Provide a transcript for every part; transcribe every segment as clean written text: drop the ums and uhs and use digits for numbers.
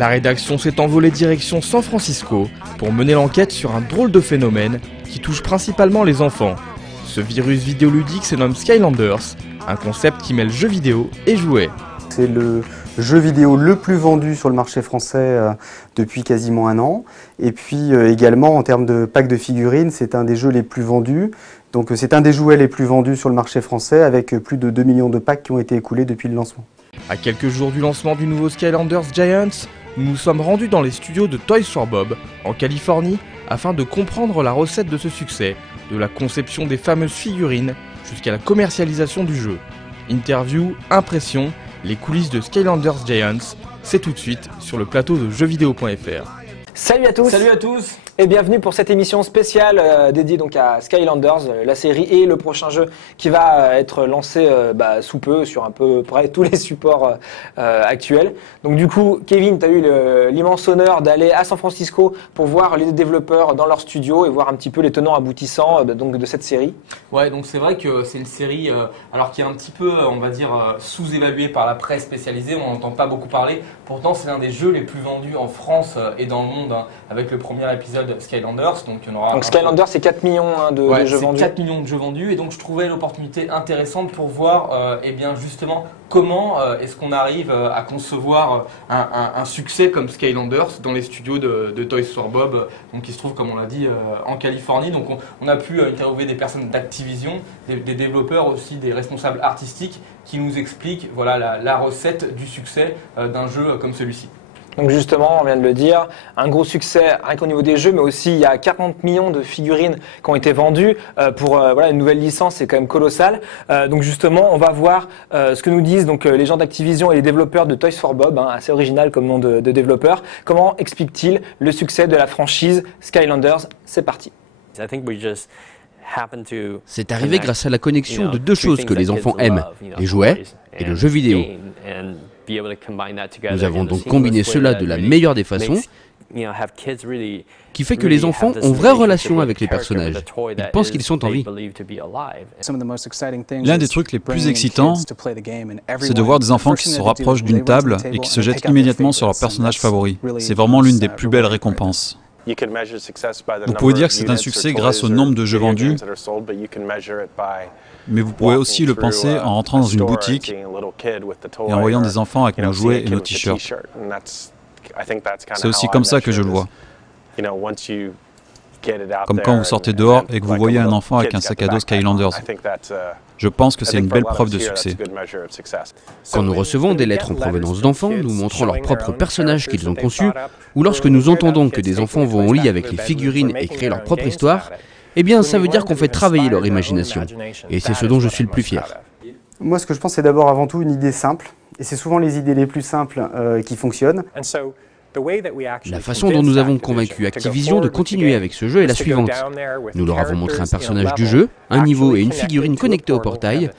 La rédaction s'est envolée direction San Francisco pour mener l'enquête sur un drôle de phénomène qui touche principalement les enfants. Ce virus vidéoludique se nomme Skylanders, un concept qui mêle jeux vidéo et jouets. C'est le jeu vidéo le plus vendu sur le marché français depuis quasiment un an. Et puis également en termes de pack de figurines, c'est un des jeux les plus vendus. Donc c'est un des jouets les plus vendus sur le marché français avec plus de 2 millions de packs qui ont été écoulés depuis le lancement. À quelques jours du lancement du nouveau Skylanders Giants, nous nous sommes rendus dans les studios de Toys for Bob, en Californie, afin de comprendre la recette de ce succès, de la conception des fameuses figurines jusqu'à la commercialisation du jeu. Interview, impression, les coulisses de Skylanders Giants, c'est tout de suite sur le plateau de jeuxvideo.fr. Salut à tous. Salut à tous. Et bienvenue pour cette émission spéciale dédiée donc à Skylanders, la série et le prochain jeu qui va être lancé sous peu sur un peu près tous les supports actuels. Donc du coup, Kevin, tu as eu l'immense honneur d'aller à San Francisco pour voir les développeurs dans leur studio et voir un petit peu les tenants aboutissants donc de cette série. Ouais, donc c'est vrai que c'est une série alors qui est un petit peu, on va dire, sous-évaluée par la presse spécialisée, on n'entend pas beaucoup parler. Pourtant, c'est l'un des jeux les plus vendus en France et dans le monde avec le premier épisode Skylanders. Donc, il y en aura Skylanders, c'est 4 millions de jeux vendus. 4 millions de jeux vendus. Et donc, je trouvais l'opportunité intéressante pour voir justement comment est-ce qu'on arrive à concevoir un succès comme Skylanders dans les studios de Toys for Bob, donc qui se trouve, comme on l'a dit, en Californie. Donc, on a pu interviewer des personnes d'Activision, des développeurs aussi, des responsables artistiques qui nous expliquent la recette du succès d'un jeu comme celui-ci. Donc justement, on vient de le dire, un gros succès rien qu'au niveau des jeux, mais aussi il y a 40 millions de figurines qui ont été vendues pour une nouvelle licence, c'est quand même colossal. Donc justement, on va voir ce que nous disent donc les gens d'Activision et les développeurs de Toys for Bob, assez original comme nom de développeur. Comment expliquent-ils le succès de la franchise Skylanders? C'est parti. C'est arrivé grâce à la connexion de deux choses que les enfants aiment, les jouets et le jeu vidéo. Nous avons donc combiné cela de la meilleure des façons, qui fait que les enfants ont vraie relation avec les personnages. Ils pensent qu'ils sont en vie. L'un des trucs les plus excitants, c'est de voir des enfants qui se rapprochent d'une table et qui se jettent immédiatement sur leur personnage favori. C'est vraiment l'une des plus belles récompenses. Vous pouvez dire que c'est un succès grâce au nombre de jeux vendus, mais vous pouvez aussi le penser en rentrant dans une boutique et en voyant des enfants avec nos jouets et nos t-shirts. C'est aussi comme ça que je le vois. Comme quand vous sortez dehors et que vous voyez un enfant avec un sac à dos Skylanders. Je pense que c'est une belle preuve de succès. Quand nous recevons des lettres en provenance d'enfants, nous montrant leurs propres personnages qu'ils ont conçus, ou lorsque nous entendons que des enfants vont au lit avec les figurines et créent leur propre histoire, eh bien ça veut dire qu'on fait travailler leur imagination. Et c'est ce dont je suis le plus fier. Moi, ce que je pense, c'est d'abord avant tout une idée simple. Et c'est souvent les idées les plus simples qui fonctionnent. La façon dont nous avons convaincu Activision de continuer avec ce jeu est la suivante. Nous leur avons montré un personnage du jeu, un niveau et une figurine connectés au portail.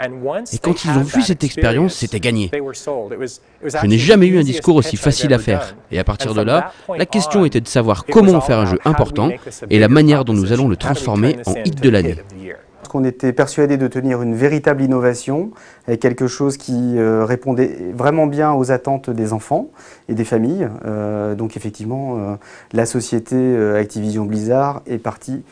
Et quand ils ont vu cette expérience, c'était gagné. Je n'ai jamais eu un discours aussi facile à faire. Et à partir de là, la question était de savoir comment faire un jeu important et la manière dont nous allons le transformer en hit de l'année. On était persuadé de tenir une véritable innovation, avec quelque chose qui répondait vraiment bien aux attentes des enfants et des familles. Donc effectivement, la société Activision Blizzard est partie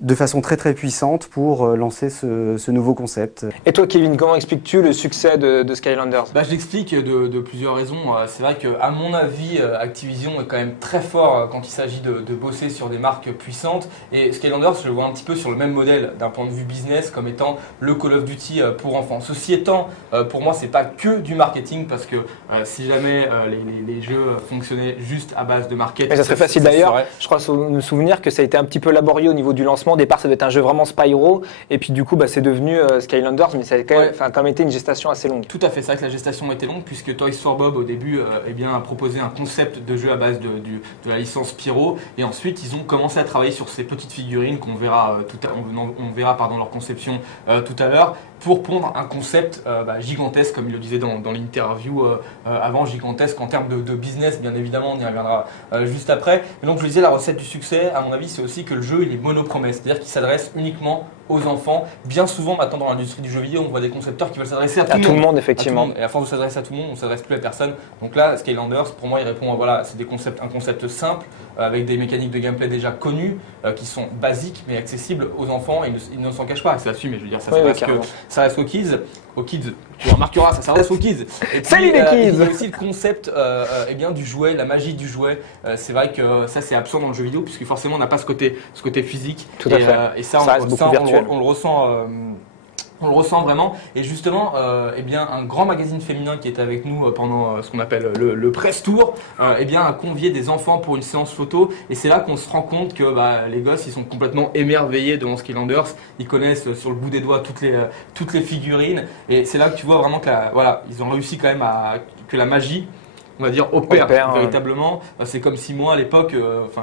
de façon très très puissante pour lancer ce nouveau concept. Et toi Kevin, comment expliques-tu le succès de Skylanders? Je l'explique de plusieurs raisons. C'est vrai qu'à mon avis, Activision est quand même très fort quand il s'agit de bosser sur des marques puissantes. Et Skylanders, je le vois un petit peu sur le même modèle d'un point de vue business comme étant le Call of Duty pour enfants. Ceci étant, pour moi, c'est pas que du marketing parce que si jamais les jeux fonctionnaient juste à base de marketing... Mais ça serait facile d'ailleurs. Je crois me souvenir que ça a été un petit peu laborieux au niveau du lancement. Au départ, ça devait être un jeu vraiment Spyro, et puis du coup, c'est devenu Skylanders, mais ça a quand même été une gestation assez longue. Tout à fait, c'est vrai que la gestation était longue, puisque Toys for Bob, au début, a proposé un concept de jeu à base de la licence Spyro, et ensuite, ils ont commencé à travailler sur ces petites figurines qu'on verra, on verra leur conception tout à l'heure, pour pondre un concept gigantesque, comme il le disait dans l'interview avant, gigantesque en termes de business, bien évidemment, on y reviendra juste après. Mais donc, je le disais, la recette du succès, à mon avis, c'est aussi que le jeu, il est monopromesse. C'est-à-dire qu'il s'adresse uniquement aux enfants. Bien souvent maintenant dans l'industrie du jeu vidéo, on voit des concepteurs qui veulent s'adresser à tout le monde. Effectivement. Et à force de s'adresser à tout le monde, on ne s'adresse plus à personne. Donc là, Skylanders, pour moi, il répond à voilà, c'est un concept simple avec des mécaniques de gameplay déjà connues qui sont basiques mais accessibles aux enfants. Et ils ne s'en cachent pas. C'est là-dessus, mais je veux dire, ça reste aux kids. Tu remarqueras, ça s'adresse aux kids. Et puis, salut les kids. Il y a aussi le concept eh bien, du jouet, la magie du jouet. C'est vrai que ça c'est absent dans le jeu vidéo puisque forcément on n'a pas ce côté physique. Tout à fait. Et ça on le ressent. On le ressent vraiment. Et justement, eh bien, un grand magazine féminin qui était avec nous pendant ce qu'on appelle le press tour, eh bien, a convié des enfants pour une séance photo. Et c'est là qu'on se rend compte que les gosses, ils sont complètement émerveillés devant Skylanders. Ils connaissent sur le bout des doigts toutes les figurines. Et c'est là que tu vois vraiment que ils ont réussi quand même que la magie, on va dire, opère véritablement. C'est comme si moi à l'époque,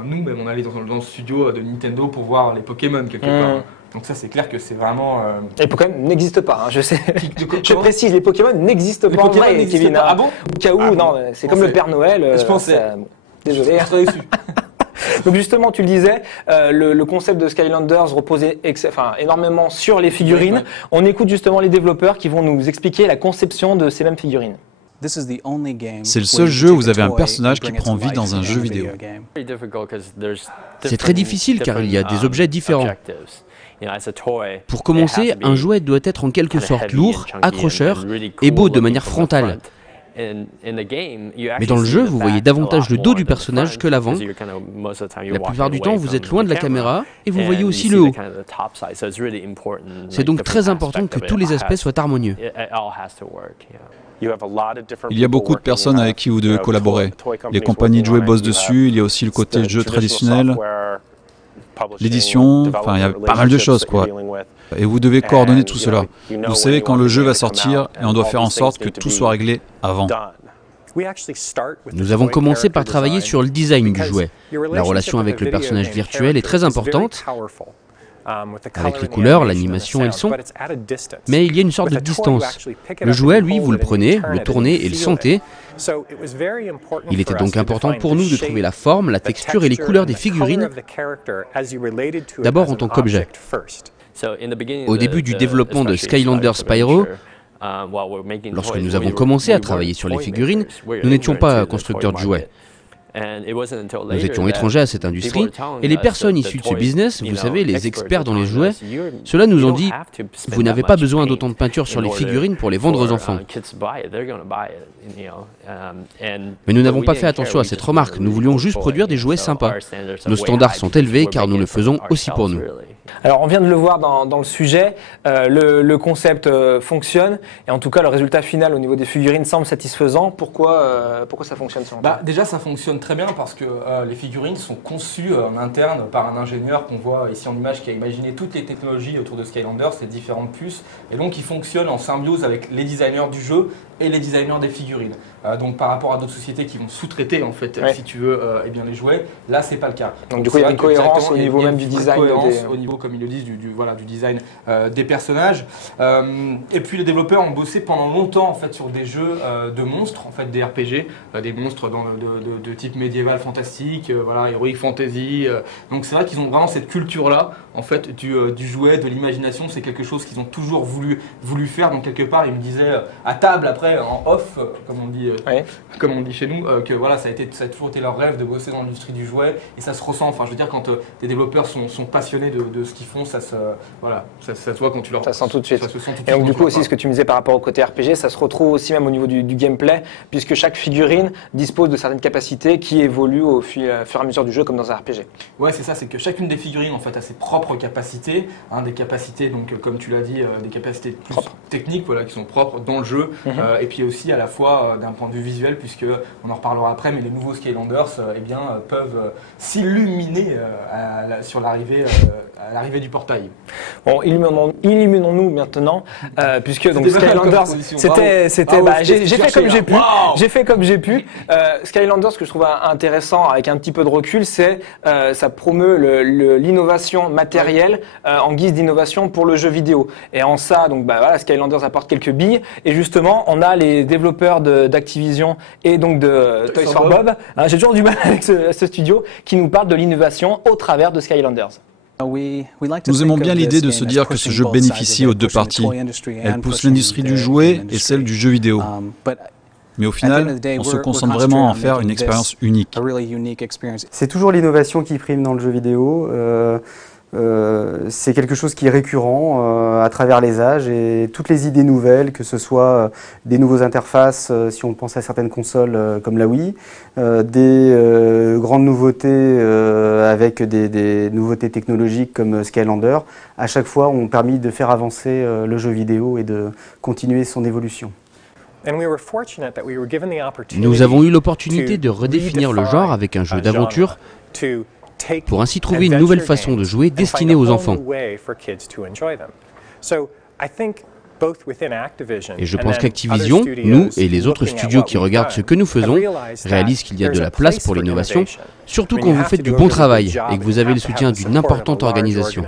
nous même on allait dans le studio de Nintendo pour voir les Pokémon quelque part. Donc ça c'est clair que c'est vraiment... Les Pokémon n'existent pas, hein, je sais. Je précise, les Pokémon n'existent pas en vrai, Kevin. Ah bon? Au cas où, non, c'est comme le Père Noël. Je pensais. Désolé. Je serais déçu. Donc justement, tu le disais, le concept de Skylanders reposait énormément sur les figurines. Ouais. On écoute justement les développeurs qui vont nous expliquer la conception de ces mêmes figurines. C'est le seul jeu où vous avez un personnage qui prend vie dans un jeu vidéo. C'est très difficile car il y a des objets différents. Pour commencer, un jouet doit être en quelque sorte lourd, accrocheur et beau de manière frontale. Mais dans le jeu, vous voyez davantage le dos du personnage que l'avant. La plupart du temps, vous êtes loin de la caméra et vous voyez aussi le haut. C'est donc très important que tous les aspects soient harmonieux. Il y a beaucoup de personnes avec qui vous devez collaborer. Les compagnies de jouets bossent dessus, il y a aussi le côté jeu traditionnel, l'édition, il y a pas mal de choses quoi. Et vous devez coordonner tout cela. Vous savez quand le jeu va sortir et on doit faire en sorte que tout soit réglé avant. Nous avons commencé par travailler sur le design du jouet. La relation avec le personnage virtuel est très importante. Avec les couleurs, l'animation et le son. Mais il y a une sorte de distance. Le jouet, lui, vous le prenez, le tournez et le sentez. Il était donc important pour nous de trouver la forme, la texture et les couleurs des figurines, d'abord en tant qu'objet. Au début du développement de Skylanders Spyro, lorsque nous avons commencé à travailler sur les figurines, nous n'étions pas constructeurs de jouets. Nous étions étrangers à cette industrie et les personnes issues de ce business, vous savez, les experts dans les jouets, ceux-là nous ont dit « Vous n'avez pas besoin d'autant de peinture sur les figurines pour les vendre aux enfants ». Mais nous n'avons pas fait attention à cette remarque, nous voulions juste produire des jouets sympas. Nos standards sont élevés car nous le faisons aussi pour nous. Alors on vient de le voir dans le sujet, le concept fonctionne et en tout cas le résultat final au niveau des figurines semble satisfaisant. Pourquoi ça fonctionne selon toi ? Déjà ça fonctionne très bien parce que les figurines sont conçues en interne par un ingénieur qu'on voit ici en image qui a imaginé toutes les technologies autour de Skylanders, les différentes puces, et donc il fonctionne en symbiose avec les designers du jeu et les designers des figurines. Donc par rapport à d'autres sociétés qui vont sous-traiter en fait, si tu veux, les jouets, là c'est pas le cas. Donc du coup il y a une cohérence au niveau même du design. Au niveau, comme ils le disent, du design des personnages. Et puis les développeurs ont bossé pendant longtemps en fait sur des jeux de monstres, en fait des RPG, des monstres de type médiéval fantastique, heroic fantasy. Donc c'est vrai qu'ils ont vraiment cette culture-là en fait du jouet, de l'imagination. C'est quelque chose qu'ils ont toujours voulu faire. Donc quelque part ils me disaient à table après en off, comme on dit chez nous, que voilà ça a toujours été leur rêve de bosser dans l'industrie du jouet et ça se ressent. Enfin je veux dire quand les développeurs sont passionnés de ce qu'ils font, ça se voit quand tu leur... Ça sent tout de suite. Et donc du coup aussi ce que tu me disais par rapport au côté RPG, ça se retrouve aussi même au niveau du gameplay, puisque chaque figurine dispose de certaines capacités qui évoluent au fur et à mesure du jeu comme dans un RPG. Ouais c'est ça, c'est que chacune des figurines en fait a ses propres capacités, des capacités donc comme tu l'as dit, des capacités plus techniques qui sont propres dans le jeu, et puis aussi à la fois d'un point de vue visuel, puisque on en reparlera après, mais les nouveaux Skylanders peuvent s'illuminer sur l'arrivée du portail. Bon, illuminons-nous maintenant, puisque donc Skylanders, j'ai fait comme j'ai pu. Skylanders, ce que je trouve intéressant avec un petit peu de recul, c'est ça promeut l'innovation matérielle en guise d'innovation pour le jeu vidéo. Et en ça, donc Skylanders apporte quelques billes. Et justement, on a les développeurs d'Activision et donc de Toys for Bob. J'ai toujours du mal avec ce studio qui nous parle de l'innovation au travers de Skylanders. Nous aimons bien l'idée de se dire que ce jeu bénéficie aux deux parties. Elle pousse l'industrie du jouet et celle du jeu vidéo. Mais au final, on se concentre vraiment à en faire une expérience unique. C'est toujours l'innovation qui prime dans le jeu vidéo. C'est quelque chose qui est récurrent à travers les âges et toutes les idées nouvelles, que ce soit des nouveaux interfaces, si on pense à certaines consoles comme la Wii, des grandes nouveautés avec des nouveautés technologiques comme Skylander, à chaque fois ont permis de faire avancer le jeu vidéo et de continuer son évolution. Nous avons eu l'opportunité de redéfinir le genre avec un jeu d'aventure pour ainsi trouver une nouvelle façon de jouer destinée aux enfants. Et je pense qu'Activision, nous et les autres studios qui regardent ce que nous faisons, réalisent qu'il y a de la place pour l'innovation, surtout quand vous faites du bon travail et que vous avez le soutien d'une importante organisation.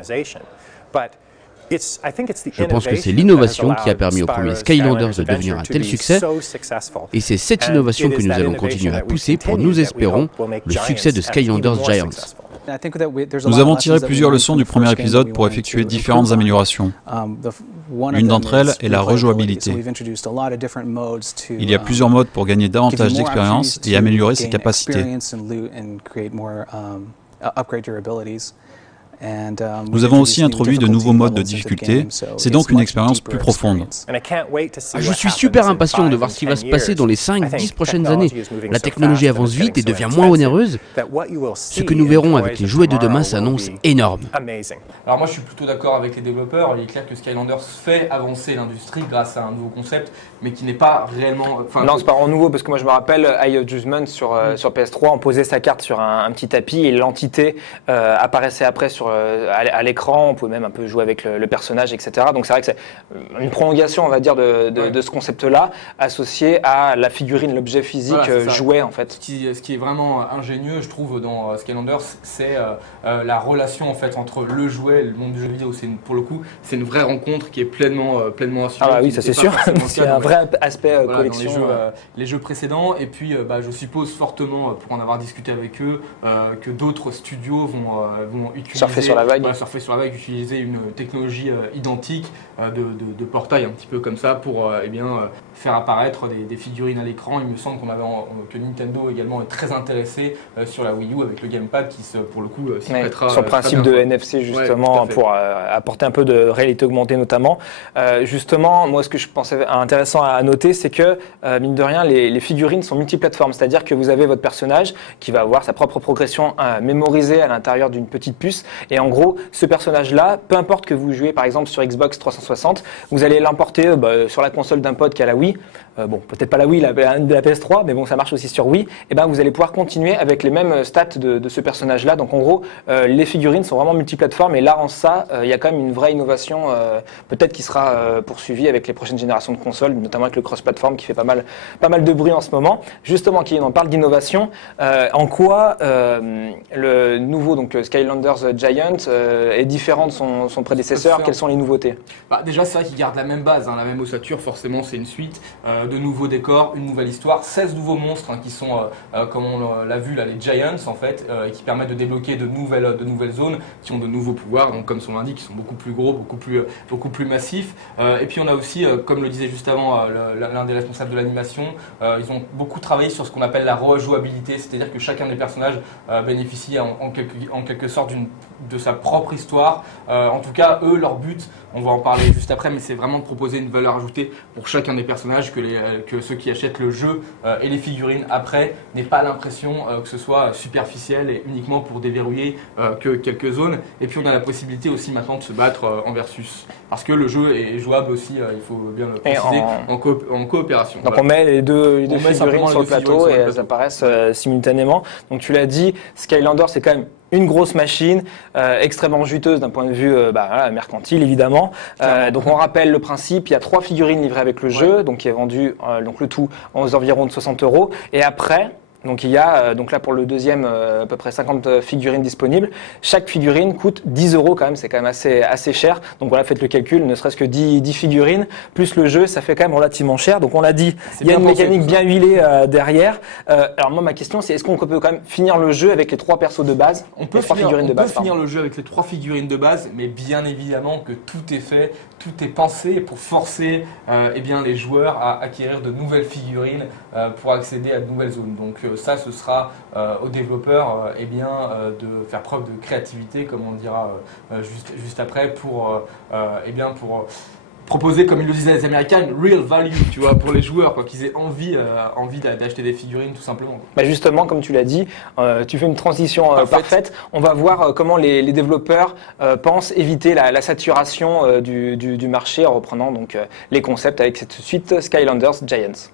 Je pense que c'est l'innovation qui a permis au premier Skylanders de devenir un tel succès, et c'est cette innovation que nous allons continuer à pousser pour, nous espérons, le succès de Skylanders Giants. Nous avons tiré plusieurs leçons du premier épisode pour effectuer différentes améliorations. Une d'entre elles est la rejouabilité. Il y a plusieurs modes pour gagner davantage d'expérience et améliorer ses capacités. Nous avons aussi introduit de nouveaux modes de difficulté, c'est donc une expérience plus profonde. Je suis super impatient de voir ce qui va se passer dans les 5-10 prochaines années. La technologie avance vite et devient moins onéreuse. Ce que nous verrons avec les jouets de demain s'annonce énorme. Alors moi je suis plutôt d'accord avec les développeurs, il est clair que Skylanders fait avancer l'industrie grâce à un nouveau concept, mais qui n'est pas réellement... Non, c'est pas vraiment nouveau, parce que moi je me rappelle, Eye of Judgment sur PS3, on posait sa carte sur un petit tapis et l'entité apparaissait après à l'écran, on pouvait même un peu jouer avec le personnage, etc. Donc c'est vrai que c'est une prolongation, on va dire, de ce concept-là, associé à la figurine, l'objet physique jouet en fait. Ce qui est vraiment ingénieux, je trouve, dans Skylanders, c'est la relation en fait entre le jouet et le monde du jeu vidéo. Pour le coup, c'est une vraie rencontre qui est pleinement assumée. Ah oui, ça c'est sûr. C'est un vrai aspect collection. Les jeux précédents, et puis je suppose fortement, pour en avoir discuté avec eux, que d'autres studios vont utiliser surfer sur la vague, utiliser une technologie identique de portail un petit peu comme ça pour faire apparaître des figurines à l'écran. Il me semble que Nintendo également est très intéressé sur la Wii U avec le gamepad qui pour le coup s'y prêtera. Sur le principe de NFC justement, pour apporter un peu de réalité augmentée notamment. Justement, moi ce que je pensais intéressant à noter, c'est que mine de rien les figurines sont multiplateformes, c'est-à-dire que vous avez votre personnage qui va avoir sa propre progression mémorisée à l'intérieur d'une petite puce, et en gros ce personnage-là, peu importe que vous jouez par exemple sur Xbox 360, vous allez l'importer sur la console d'un pote qui a la Wii. Bon, peut-être pas la Wii, la PS3, mais bon, ça marche aussi sur Wii. Et ben, vous allez pouvoir continuer avec les mêmes stats de ce personnage-là. Donc, en gros, les figurines sont vraiment multiplateformes. Et là, en ça, il y a quand même une vraie innovation, peut-être qui sera poursuivie avec les prochaines générations de consoles, notamment avec le cross-platform qui fait pas mal de bruit en ce moment. Justement, qui on parle d'innovation. En quoi le nouveau donc Skylanders Giant est différent de son prédécesseur? Quelles sont les nouveautés? Déjà, c'est vrai qu'il garde la même base, la même ossature. Forcément, c'est une suite. De nouveaux décors, une nouvelle histoire, 16 nouveaux monstres qui sont, comme on l'a vu là, les Giants en fait, et qui permettent de débloquer de nouvelles zones, qui ont de nouveaux pouvoirs, donc comme son l'indique, qui sont beaucoup plus gros, beaucoup plus massifs. Et puis on a aussi, comme le disait juste avant l'un des responsables de l'animation, ils ont beaucoup travaillé sur ce qu'on appelle la rejouabilité, c'est-à-dire que chacun des personnages bénéficie en quelque sorte de sa propre histoire. En tout cas, eux, leur but, on va en parler juste après, mais c'est vraiment de proposer une valeur ajoutée pour chacun des personnages, que ceux qui achètent le jeu et les figurines après n'aient pas l'impression que ce soit superficiel et uniquement pour déverrouiller que quelques zones. Et puis on a la possibilité aussi maintenant de se battre en versus, parce que le jeu est jouable aussi, il faut bien le préciser, en coopération. Donc on met les deux figurines sur le plateau et elles apparaissent simultanément. Donc tu l'as dit, Skylander c'est quand même une grosse machine, extrêmement juteuse d'un point de vue mercantile évidemment. Donc on rappelle le principe, il y a 3 figurines livrées avec le jeu, donc qui est vendu donc le tout aux environs de 60 €. Et après, Donc il y a, donc là pour le deuxième, à peu près 50 figurines disponibles. Chaque figurine coûte 10 € quand même, c'est quand même assez cher. Donc voilà, faites le calcul, ne serait-ce que 10 figurines, plus le jeu, ça fait quand même relativement cher. Donc on l'a dit, il y a une mécanique bien huilée derrière. Alors moi ma question c'est, est-ce qu'on peut quand même finir le jeu avec les 3 persos de base? On peut finir le jeu avec les 3 figurines de base, mais bien évidemment que tout est fait, tout est pensé pour forcer eh bien, les joueurs à acquérir de nouvelles figurines pour accéder à de nouvelles zones. Donc ça, ce sera aux développeurs eh bien, de faire preuve de créativité, comme on le dira juste après, pour proposer, comme ils le disaient les Américains, une real value, tu vois, pour les joueurs, quoi, qu'ils aient envie d'acheter des figurines tout simplement. Bah justement, comme tu l'as dit, tu fais une transition parfaite. On va voir comment les développeurs pensent éviter la saturation du marché en reprenant donc les concepts avec cette suite Skylanders Giants.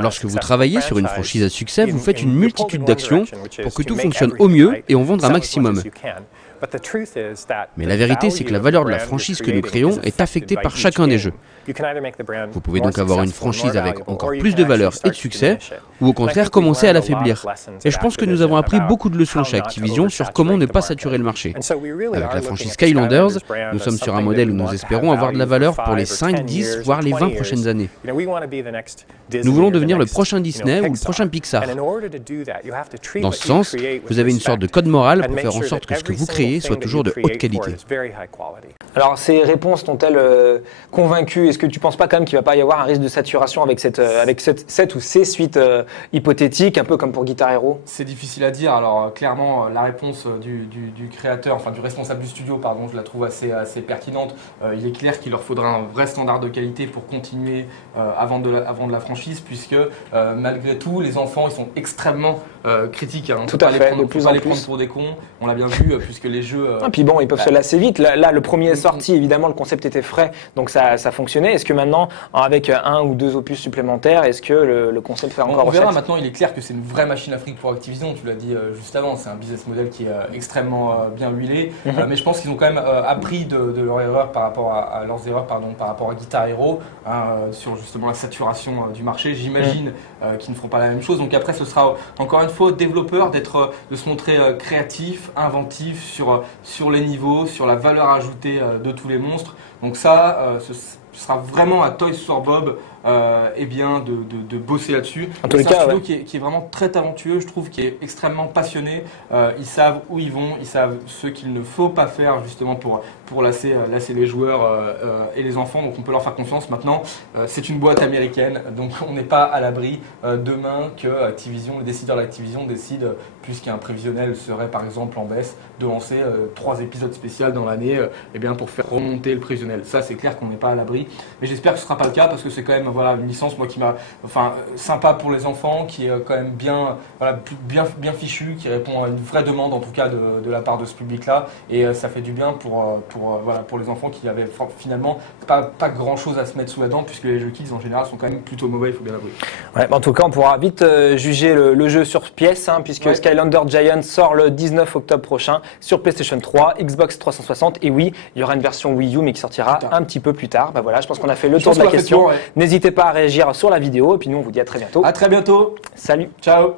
Lorsque vous travaillez sur une franchise à succès, vous faites une multitude d'actions pour que tout fonctionne au mieux et en vendre un maximum. Mais la vérité, c'est que la valeur de la franchise que nous créons est affectée par chacun des jeux. Vous pouvez donc avoir une franchise avec encore plus de valeur et de succès, ou au contraire commencer à l'affaiblir. Et je pense que nous avons appris beaucoup de leçons chez Activision sur comment ne pas saturer le marché. Avec la franchise Skylanders, nous sommes sur un modèle où nous espérons avoir de la valeur pour les 5, 10, voire les 20 prochaines années. Nous voulons devenir le prochain Disney ou le prochain Pixar. Dans ce sens, vous avez une sorte de code moral pour faire en sorte que ce que vous créez soit toujours de haute qualité. Alors ces réponses t'ont-elles convaincu? Est-ce que tu ne penses pas quand même qu'il ne va pas y avoir un risque de saturation avec cette ou ces suites hypothétiques, un peu comme pour Guitar Hero? C'est difficile à dire. Alors clairement, la réponse du créateur, enfin du responsable du studio, pardon, je la trouve assez pertinente. Il est clair qu'il leur faudra un vrai standard de qualité pour continuer avant de la franchise, puisque malgré tout, les enfants ils sont extrêmement critiques. Hein. Tout à fait, de plus en plus. Prendre pour des cons. On l'a bien vu, puisque les jeux. Et puis bon, ils peuvent se lasser vite. Là, le premier est sorti, évidemment, le concept était frais, donc ça fonctionnait. Est-ce que maintenant, avec 1 ou 2 opus supplémentaires, est-ce que le concept fait encore recette? On verra. Maintenant, il est clair que c'est une vraie machine à fric pour Activision. Tu l'as dit juste avant, c'est un business model qui est extrêmement bien huilé. Mais je pense qu'ils ont quand même appris de leurs erreurs par rapport à par rapport à Guitar Hero, sur justement la saturation du marché. J'imagine qu'ils ne feront pas la même chose. Donc après, ce sera encore une fois aux développeurs de se montrer créatifs, inventifs sur les niveaux, sur la valeur ajoutée de tous les monstres. Donc ça, ce sera vraiment à Toys for Bob eh bien, de bosser là-dessus. C'est un studio qui est vraiment très talentueux, je trouve, qui est extrêmement passionné. Ils savent où ils vont, ils savent ce qu'il ne faut pas faire justement pour lasser les joueurs et les enfants. Donc on peut leur faire confiance. Maintenant, c'est une boîte américaine, donc on n'est pas à l'abri demain que les décideurs d'Activision décident, puisqu'un prévisionnel serait par exemple en baisse, de lancer 3 épisodes spéciaux dans l'année eh bien, pour faire remonter le prévisionnel. Ça, c'est clair qu'on n'est pas à l'abri. Mais j'espère que ce ne sera pas le cas, parce que c'est quand même une licence moi, qui m'a, sympa pour les enfants, qui est quand même bien fichue, qui répond à une vraie demande en tout cas de la part de ce public-là. Et ça fait du bien pour les enfants qui avaient finalement pas grand-chose à se mettre sous la dent, puisque les jeux Kids en général sont quand même plutôt mauvais, il faut bien l'avouer. Ouais, en tout cas, on pourra vite juger le jeu sur pièce, puisque Skylanders Giants sort le 19 octobre prochain sur PlayStation 3, Xbox 360, et oui, il y aura une version Wii U, mais qui sortira un petit peu plus tard. Voilà, je pense qu'on a fait le tour de la question. N'hésitez pas à réagir sur la vidéo, et puis nous, on vous dit à très bientôt. À très bientôt. Salut. Ciao.